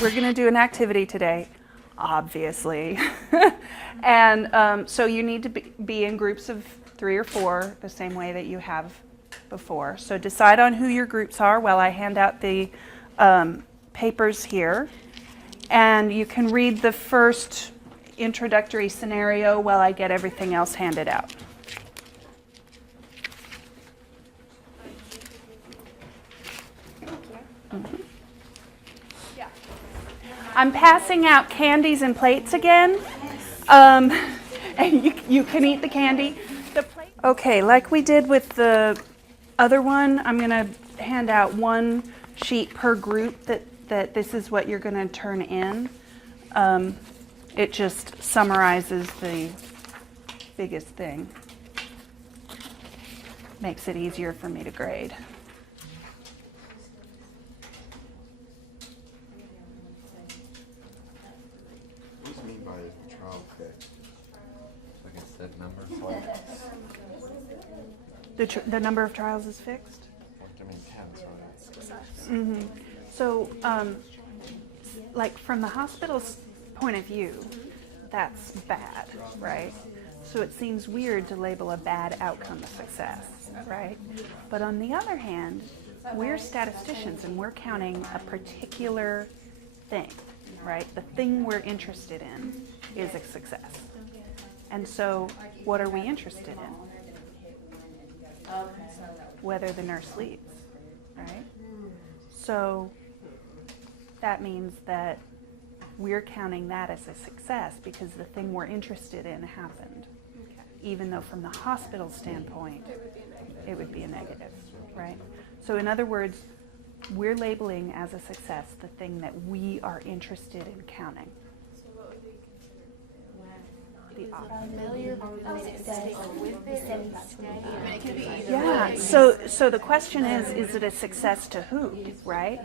we're going to do an activity today, obviously. And so you need to be in groups of 3 or 4, the same way that you have before. So decide on who your groups are while I hand out the papers here. And you can read the first introductory scenario while I get everything else handed out. Mm-hmm. Yeah. I'm passing out candies and plates again. And you can eat the candy. Okay, like we did with the other one, I'm going to hand out one sheet per group that this is what you're going to turn in. It just summarizes the biggest thing. Makes it easier for me to grade. What do you mean by trial fit? Like a set number of The number of trials is fixed? I mean 10, so that's Mm-hmm. So, like from the hospital's point of view, that's bad, right? So it seems weird to label a bad outcome a success, right? But on the other hand, we're statisticians and we're counting a particular thing, right? The thing we're interested in is a success. And so what are we interested in? Whether the nurse leaves, right? So that means that we're counting that as a success because the thing we're interested in happened. Even though from the hospital standpoint, it would be a negative, right? So in other words, we're labeling as a success the thing that we are interested in counting. Yeah, so the question is it a success to who, right?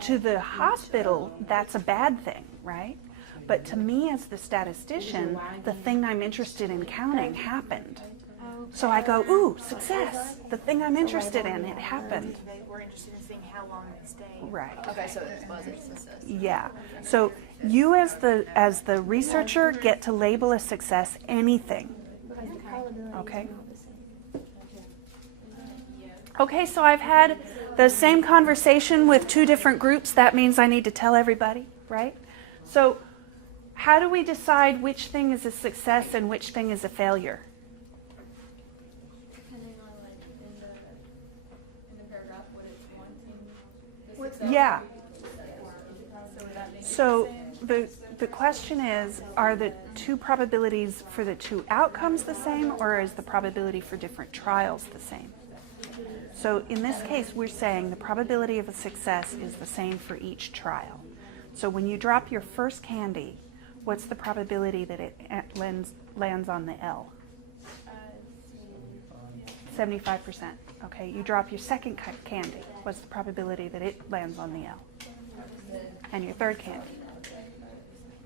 To the hospital, that's a bad thing, right? But to me as the statistician, the thing I'm interested in counting happened. So I go, ooh, success. The thing I'm interested in, it happened. We're interested in seeing how long they stay. Right. Okay, so it was a success. Yeah. So you as the researcher get to label a success anything. Okay? Okay, so I've had the same conversation with 2 different groups. That means I need to tell everybody, right? So how do we decide which thing is a success and which thing is a failure? Depending on like in the paragraph what it's wanting. Yeah. So would that make So the question is, are the 2 probabilities for the 2 outcomes the same, or is the probability for different trials the same? So in this case, we're saying the probability of a success is the same for each trial. So when you drop your first candy, what's the probability that it lands on the L? 75%. Okay, you drop your second candy, what's the probability that it lands on the L? And your third candy.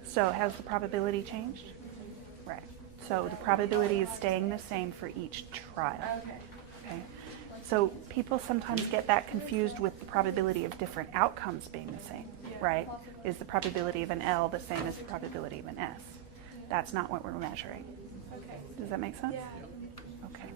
So has the probability changed? Right. So the probability is staying the same for each trial. Okay. So people sometimes get that confused with the probability of different outcomes being the same, right? Is the probability of an L the same as the probability of an S? That's not what we're measuring. Does that make sense? Okay.